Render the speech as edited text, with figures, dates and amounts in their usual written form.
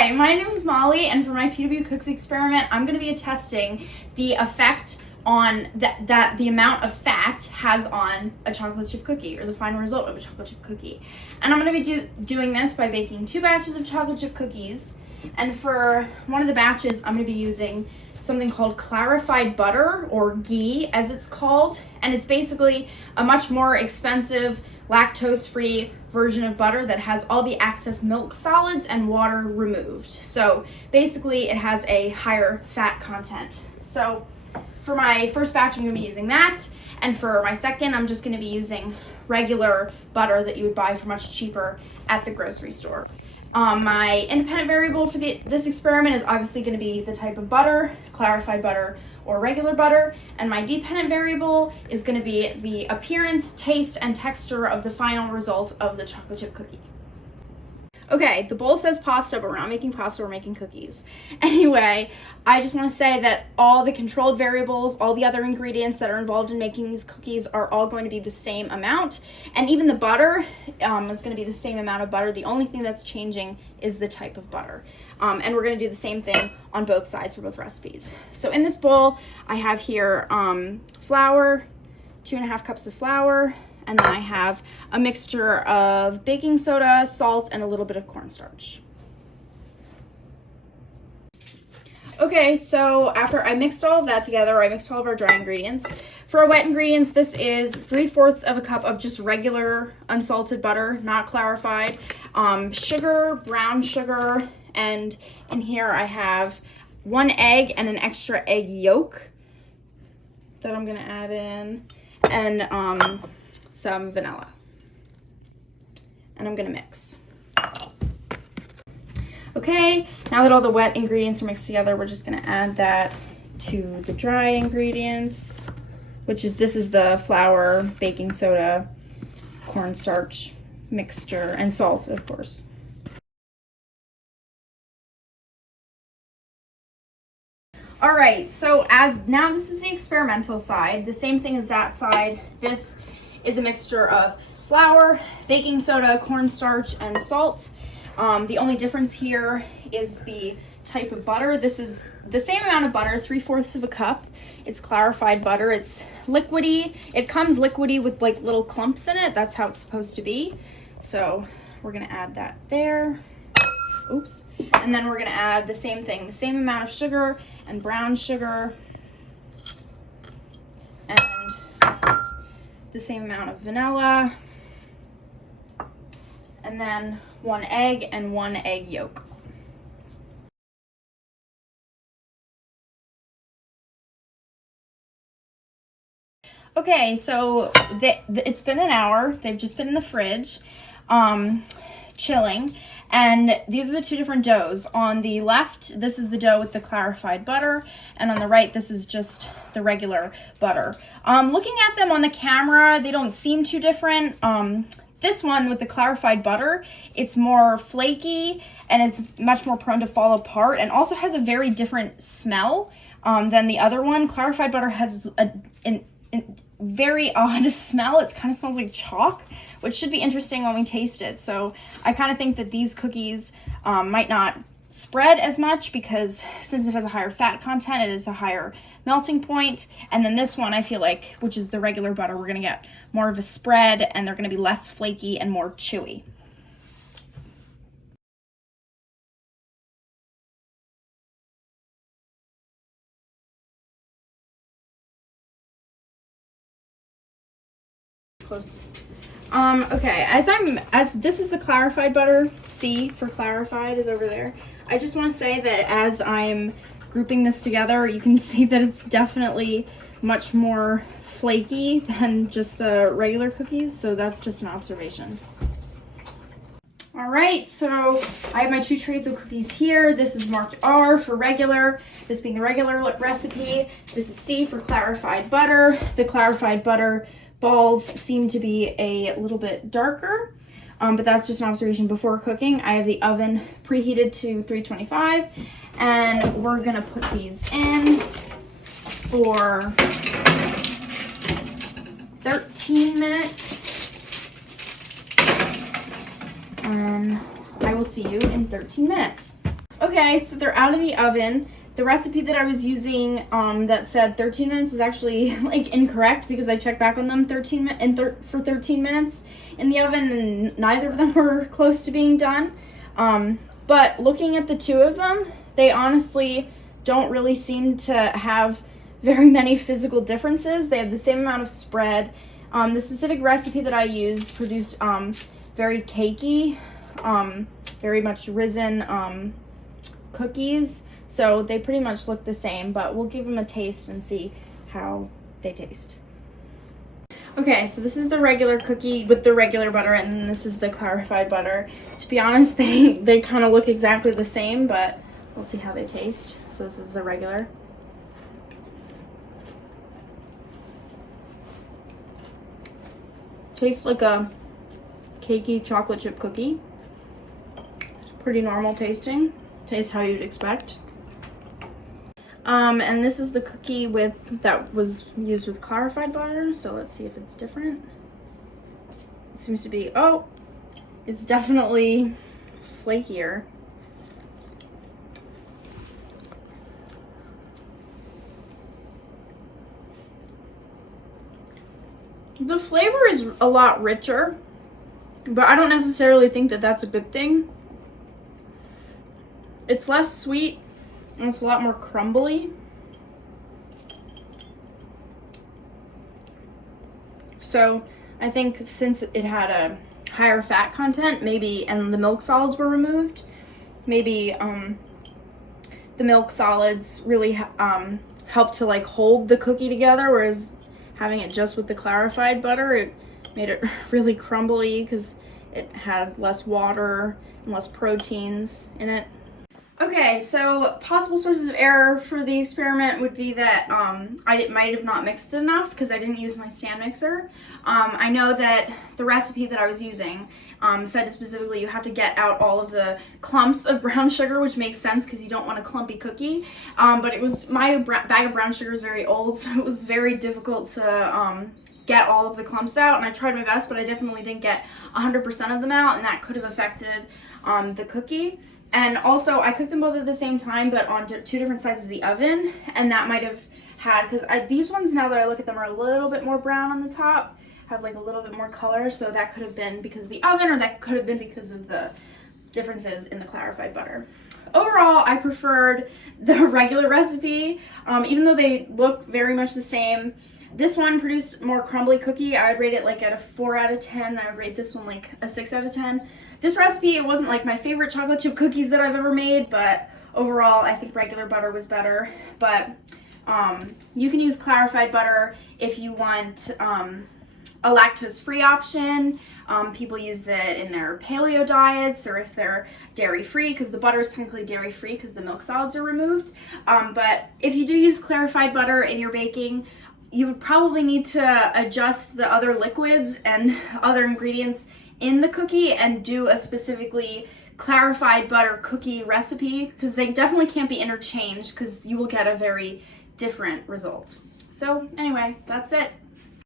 Hi, my name is Molly, and for my PW Cooks experiment, I'm going to be testing the effect on that the amount of fat has on a chocolate chip cookie, or the final result of a chocolate chip cookie. And I'm going to be doing this by baking 2 batches of chocolate chip cookies. And for one of the batches, I'm going to be using something called clarified butter, or ghee as it's called. And it's basically a much more expensive, lactose-free version of butter that has all the excess milk solids and water removed. So basically it has a higher fat content. So for my first batch, I'm going to be using that. And for my second, I'm just going to be using regular butter that you would buy for much cheaper at the grocery store. My independent variable for this experiment is obviously going to be the type of butter, clarified butter or regular butter, and my dependent variable is going to be the appearance, taste, and texture of the final result of the chocolate chip cookie. Okay, the bowl says pasta, but we're not making pasta, we're making cookies. Anyway, I just want to say that all the controlled variables, all the other ingredients that are involved in making these cookies are all going to be the same amount. And even the butter is going to be the same amount of butter. The only thing that's changing is the type of butter. And we're going to do the same thing on both sides for both recipes. So in this bowl, I have here flour, 2.5 cups of flour, and then I have a mixture of baking soda, salt, and a little bit of cornstarch. Okay, so after I mixed all of that together, I mixed all of our dry ingredients. For our wet ingredients, this is 3/4 of a cup of just regular unsalted butter, not clarified, sugar, brown sugar, and in here I have 1 egg and an extra egg yolk that I'm gonna add in, and some vanilla. And I'm gonna mix. Okay, now that all the wet ingredients are mixed together, we're just gonna add that to the dry ingredients, this is the flour, baking soda, cornstarch mixture, and salt, of course. All right, so now this is the experimental side, the same thing as that side. This is a mixture of flour, baking soda, cornstarch, and salt. The only difference here is the type of butter. This is the same amount of butter, 3/4 of a cup. It's clarified butter. It's liquidy. It comes liquidy with like little clumps in it. That's how it's supposed to be. So we're gonna add that there. Oops. And then we're gonna add the same thing, the same amount of sugar and brown sugar, and the same amount of vanilla, and then 1 egg and 1 egg yolk. Okay, so it's been an hour. They've just been in the fridge, chilling. And these are the 2 different doughs. On the left, this is the dough with the clarified butter, and on the right, this is just the regular butter. Looking at them on the camera, they don't seem too different. This one with the clarified butter, it's more flaky and it's much more prone to fall apart, and also has a very different smell than the other one. Clarified butter has a very odd smell. It kind of smells like chalk, which should be interesting when we taste it. So I kind of think that these cookies might not spread as much, because since it has a higher fat content, it is a higher melting point. And then this one, I feel like, which is the regular butter, we're gonna get more of a spread, and they're gonna be less flaky and more chewy. Close. Okay, as this is the clarified butter, C for clarified is over there. I just want to say that as I'm grouping this together, you can see that it's definitely much more flaky than just the regular cookies, so that's just an observation. All right, so I have my 2 trays of cookies here. This is marked R for regular, this being the regular recipe. This is C for clarified butter. The clarified butter balls seem to be a little bit darker, but that's just an observation before cooking. I have the oven preheated to 325, and we're gonna put these in for 13 minutes, and I will see you in 13 minutes. Okay, so they're out of the oven. The recipe that I was using that said 13 minutes was actually like incorrect because I checked back on them for 13 minutes in the oven, and neither of them were close to being done. But looking at the two of them, they honestly don't really seem to have very many physical differences. They have the same amount of spread. The specific recipe that I used produced very cakey, very much risen cookies, so they pretty much look the same, but we'll give them a taste and see how they taste. Okay, so this is the regular cookie with the regular butter, and then this is the clarified butter. To be honest, they kind of look exactly the same, but we'll see how they taste. So this is the regular. Tastes like a cakey chocolate chip cookie. It's pretty normal tasting. Tastes how you'd expect. And this is the cookie that was used with clarified butter, so let's see if it's different. It seems to be, oh, it's definitely flakier. The flavor is a lot richer, but I don't necessarily think that that's a good thing. It's less sweet, and it's a lot more crumbly. So I think since it had a higher fat content, maybe, and the milk solids were removed, maybe the milk solids really helped to like hold the cookie together, whereas having it just with the clarified butter, it made it really crumbly because it had less water and less proteins in it. Okay, so possible sources of error for the experiment would be that I might have not mixed it enough because I didn't use my stand mixer. I know that the recipe that I was using said specifically you have to get out all of the clumps of brown sugar, which makes sense because you don't want a clumpy cookie. But it was, my bag of brown sugar is very old, so it was very difficult to get all of the clumps out, and I tried my best, but I definitely didn't get 100% of them out, and that could have affected the cookie. And also, I cooked them both at the same time, but on two different sides of the oven, and that might have had, because these ones, now that I look at them, are a little bit more brown on the top, have like a little bit more color, so that could have been because of the oven, or that could have been because of the differences in the clarified butter. Overall, I preferred the regular recipe, even though they look very much the same. This one produced more crumbly cookie. I would rate it like at a 4 out of 10. I would rate this one like a 6 out of 10. This recipe, it wasn't like my favorite chocolate chip cookies that I've ever made, but overall I think regular butter was better. But you can use clarified butter if you want a lactose-free option. People use it in their paleo diets, or if they're dairy-free, because the butter is technically dairy-free because the milk solids are removed. But if you do use clarified butter in your baking, you would probably need to adjust the other liquids and other ingredients in the cookie and do a specifically clarified butter cookie recipe, because they definitely can't be interchanged because you will get a very different result. So anyway, that's it.